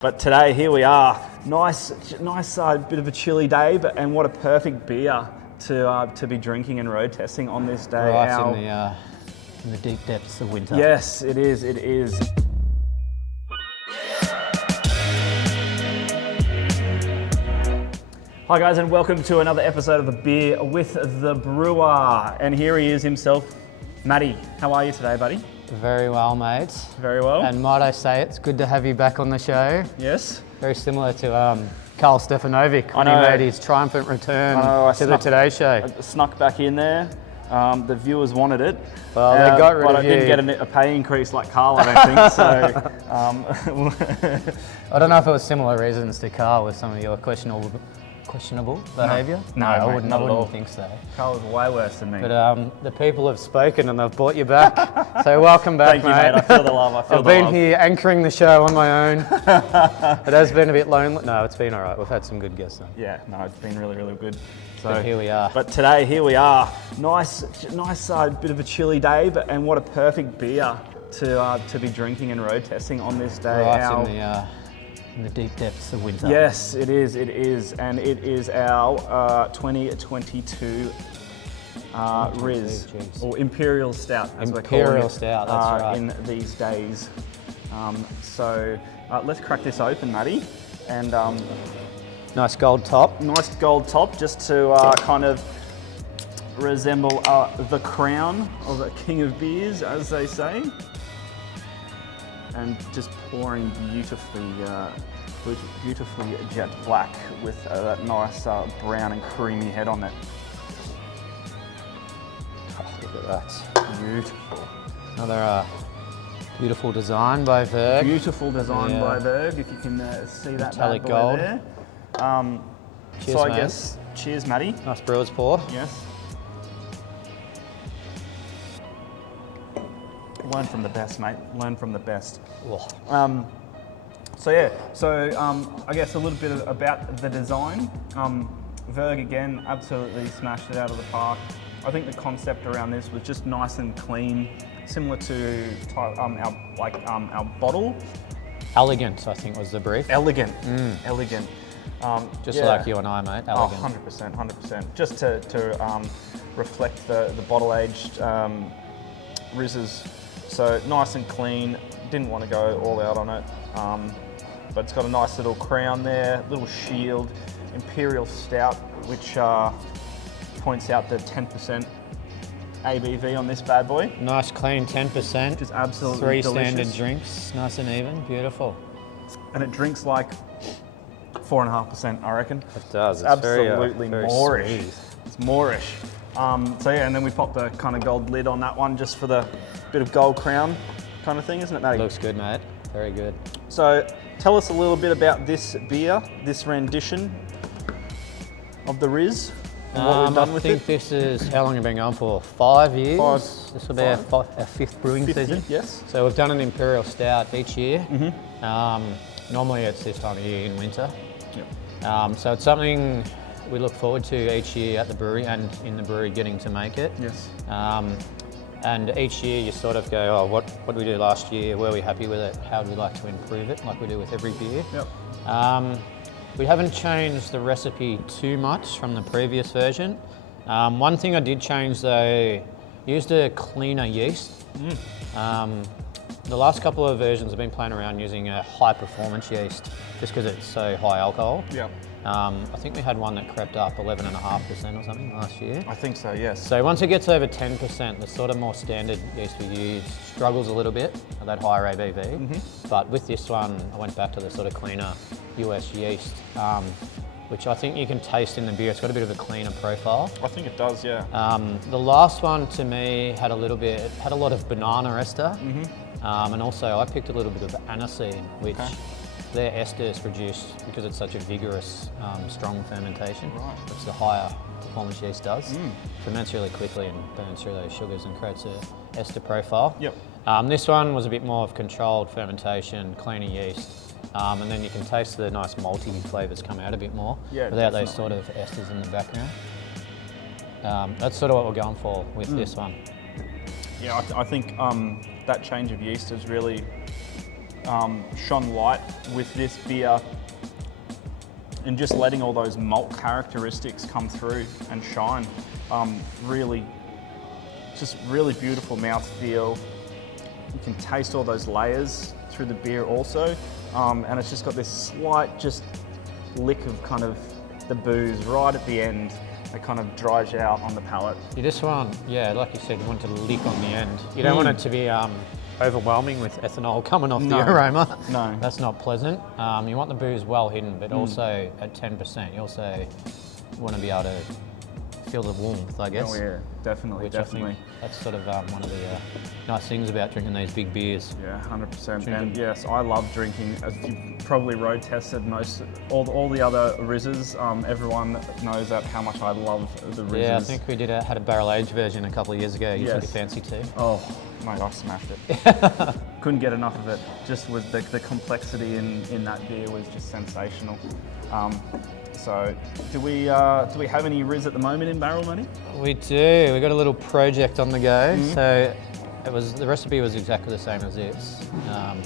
But today, here we are. Nice, bit of a chilly day, and what a perfect beer to be drinking and road testing on this day. Right in the deep depths of winter. Yes, it is. It is. Hi guys, and welcome to another episode of The Beer with the Brewer. And here he is himself, Matty. How are you today, buddy? Very well, mate. Very well. And might I say, it's good to have you back on the show. Yes. Very similar to Carl Stefanovic when he made his triumphant return to the Today Show. I snuck back in there. The viewers wanted it. Well, they got rid of you. But I didn't get a pay increase like Carl, I don't think. So, I don't know if it was similar reasons to Carl with some of your questionable behaviour. No, I mate, wouldn't not at all. think so. Carl was way worse than me. But the people have spoken and they've brought you back. So welcome back, Thank you, mate. I feel the love. I've been here anchoring the show on my own. It has been a bit lonely. No, it's been all right. We've had some good guests. Yeah, no, it's been really, really good. So but here we are. But today, here we are. Nice, bit of a chilly day, and what a perfect beer to be drinking and road testing on this day. Right in the deep depths of winter. Yes, it is, and it is our 2022 Riz, or Imperial Stout, as we're calling it. Imperial Stout, that's right. In these days. So let's crack this open, Matty, and nice gold top. nice gold top, just to kind of resemble the crown of a king of beers, as they say. And just pouring beautifully jet black with that nice brown and creamy head on it. Oh, look at that. Beautiful. Another beautiful design by Verg. Beautiful design by Verg, if you can see that metallic bad boy gold. there. Cheers, so I mate. guess, cheers, Matty. Nice brewer's pour. Yes. Learn from the best, mate. Learn from the best. Oh. I guess a little bit about the design. Verg again absolutely smashed it out of the park. I think the concept around this was just nice and clean, similar to our bottle. Elegant, I think, was the brief. Elegant, elegant. Just like you and I, mate. Elegant. 100%. Just to reflect the bottle-aged Rizzes. So nice and clean. Didn't want to go all out on it, but it's got a nice little crown there, little shield. Imperial Stout, which points out the 10% ABV on this bad boy. Nice clean 10%. Which is absolutely Three delicious. standard drinks, nice and even, beautiful. And it drinks like 4.5%, I reckon. It does. It's absolutely very moorish. smooth. It's moorish. And then we popped the kind of gold lid on that one just for the bit of gold crown kind of thing, isn't it, Matty? Looks good, mate. Very good. So tell us a little bit about this beer, this rendition of the Riz, and what we've done with it. I think this is, how long have you been going for? 5 years? This will be our fifth brewing season. Yes. So we've done an Imperial Stout each year. Normally it's this time of year in winter. Yep. So it's something we look forward to each year at the brewery and in the brewery getting to make it. Yes. And each year you sort of go, oh, what did we do last year? Were we happy with it? How do we like to improve it, like we do with every beer? Yep. We haven't changed the recipe too much from the previous version. One thing I did change though, used a cleaner yeast. The last couple of versions I've been playing around using a high performance yeast just because it's so high alcohol. Yeah. I think we had one that crept up 11.5% or something last year. I think so, yes. So once it gets over 10%, the sort of more standard yeast we use struggles a little bit at that higher ABV. But with this one, I went back to the sort of cleaner US yeast, which I think you can taste in the beer. It's got a bit of a cleaner profile. I think it does, yeah. The last one to me had a lot of banana ester, and also I picked a little bit of aniseed, which their ester is produced because it's such a vigorous, strong fermentation, which the higher performance yeast does. Ferments really quickly and burns through those sugars and creates a ester profile. Yep. This one was a bit more of controlled fermentation, cleaner yeast, and then you can taste the nice malty flavours come out a bit more without those sort of esters in the background. That's sort of what we're going for with this one. Yeah, I think that change of yeast has really shone light with this beer and just letting all those malt characteristics come through and shine. Really beautiful mouthfeel. You can taste all those layers through the beer also. And it's just got this slight just lick of kind of the booze right at the end. It kind of dries out on the palate. You just want, like you said, you want to lick on the end. You don't want it to be overwhelming with ethanol coming off the aroma. No. That's not pleasant. You want the booze well hidden, but also at 10%, you also want to be able to feel the warmth, I guess. Oh yeah, definitely, Which definitely. I think that's sort of one of the nice things about drinking these big beers. Yeah, 100%. And yes, I love drinking. As you've probably road tested all the other Rizzes. Everyone knows that how much I love the Rizzes. Yeah, I think we had a barrel aged version a couple of years ago. You took a fancy too. Oh, mate, I smashed it. Couldn't get enough of it. Just with the complexity in that beer was just sensational. So, do we have any Riz at the moment in barrel, Matty? We do. We got a little project on the go. So, the recipe was exactly the same as this. I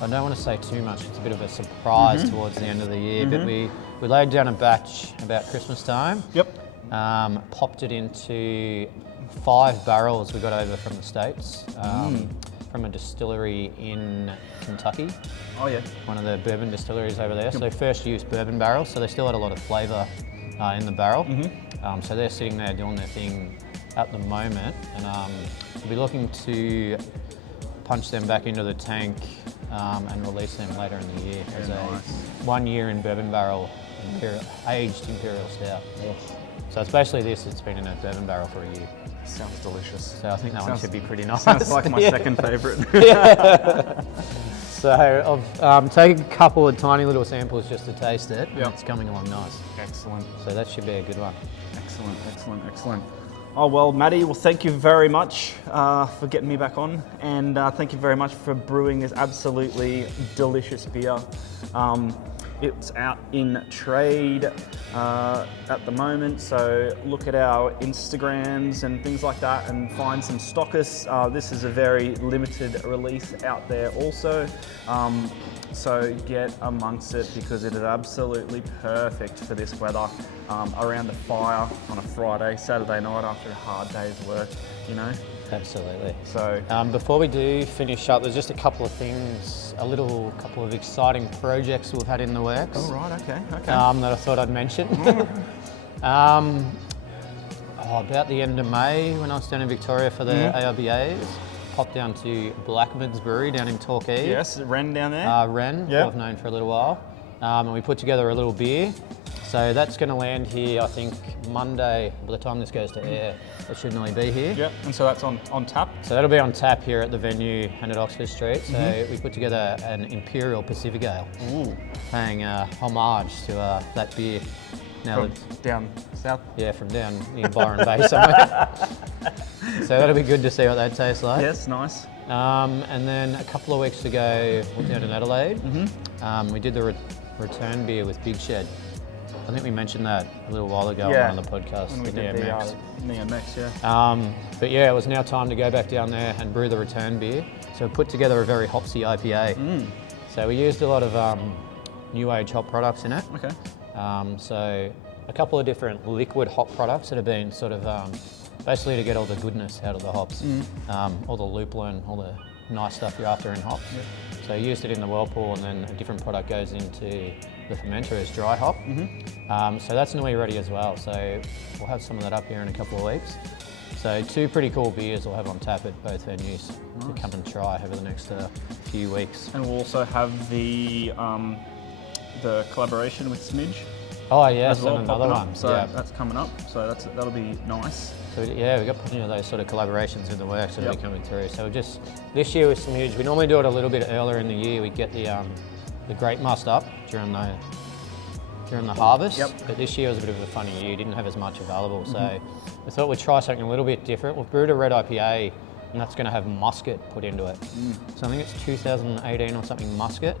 don't want to say too much. It's a bit of a surprise towards the end of the year. But we laid down a batch about Christmas time. Yep. Popped it into 5 barrels we got over from the States. From a distillery in Kentucky. Oh yeah. One of the bourbon distilleries over there. So first use bourbon barrels, so they still had a lot of flavour in the barrel. So they're sitting there doing their thing at the moment, and we'll be looking to punch them back into the tank and release them later in the year as a 1 year in bourbon barrel aged Imperial Stout. So it's basically this, it's been in a bourbon barrel for a year. Sounds delicious. So I think that one should be pretty nice. Sounds like my second favourite. So I've taken a couple of tiny little samples just to taste it, and it's coming along nice. Excellent. So that should be a good one. Excellent, excellent, excellent. Oh well, Matty, well thank you very much for getting me back on, and thank you very much for brewing this absolutely delicious beer. It's out in trade at the moment, so look at our Instagrams and things like that and find some stockists. This is a very limited release out there also, so get amongst it because it is absolutely perfect for this weather, around the fire on a Friday, Saturday night after a hard day's work, you know. Absolutely. So before we do finish up, there's just a couple of things, couple of exciting projects we've had in the works. Oh right, okay. That I thought I'd mention. About the end of May, when I was down in Victoria for the ARBAs, popped down to Blackman's Brewery down in Torquay. Yes, Ren down there. Ren, who I've known for a little while, and we put together a little beer. So that's going to land here, I think, Monday. By the time this goes to air, it should nearly be here. Yep, and so that's on tap? So that'll be on tap here at the venue and at Oxford Street. So we put together an Imperial Pacific Ale, paying homage to that beer. Now down south? Yeah, from down near Byron Bay somewhere. So that'll be good to see what that tastes like. Yes, nice. And then a couple of weeks ago, we were down in Adelaide. We did the return beer with Big Shed. I think we mentioned that a little while ago on one of the podcasts. When we did the NeoMex, But yeah, it was now time to go back down there and brew the return beer. So we put together a very hopsy IPA. So we used a lot of new age hop products in it. Okay. So a couple of different liquid hop products that have been sort of basically to get all the goodness out of the hops, all the lupulin, all the nice stuff you're after in hops. So I used it in the whirlpool, and then a different product goes into the fermenter as dry hop. So that's nearly ready as well. So we'll have some of that up here in a couple of weeks. So 2 pretty cool beers we'll have on tap at both venues to come and try over the next few weeks. And we'll also have the collaboration with Smidge. Oh yes, well, and another one. So that's coming up. So that'll be nice. So yeah, we've got plenty of those sort of collaborations in the works that will be coming through. So just this year with Smidge, we normally do it a little bit earlier in the year. We get the grape must up during the harvest. But this year was a bit of a funny year. Didn't have as much available, so we thought we'd try something a little bit different. We've brewed a red IPA, and that's going to have muscat put into it. So I think it's 2018 or something muscat.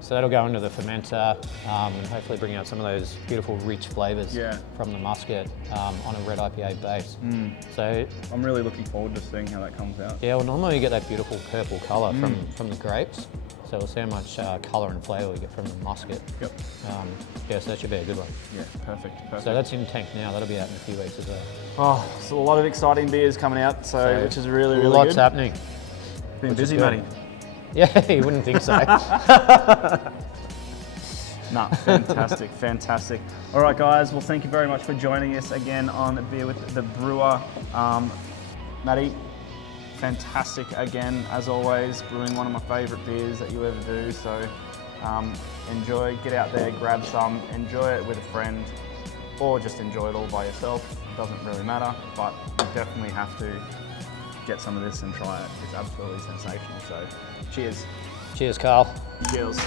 So that'll go into the fermenter and hopefully bring out some of those beautiful rich flavours from the muscat on a red IPA base. So I'm really looking forward to seeing how that comes out. Yeah, well normally you get that beautiful purple colour from the grapes. So we'll see how much colour and flavour we get from the musket. Yep. Yeah, so that should be a good one. Yeah, perfect. So that's in tank now. That'll be out in a few weeks as well. Oh, so a lot of exciting beers coming out, so which is really, really lots good. happening. Been busy, Matty. Yeah, you wouldn't think so. No, fantastic, fantastic. All right, guys. Well, thank you very much for joining us again on Beer with the Brewer. Matty, fantastic again, as always, brewing one of my favourite beers that you ever do. So enjoy, get out there, grab some, enjoy it with a friend, or just enjoy it all by yourself. Doesn't really matter, but you definitely have to get some of this and try it. It's absolutely sensational. So cheers. Cheers, Carl. Cheers.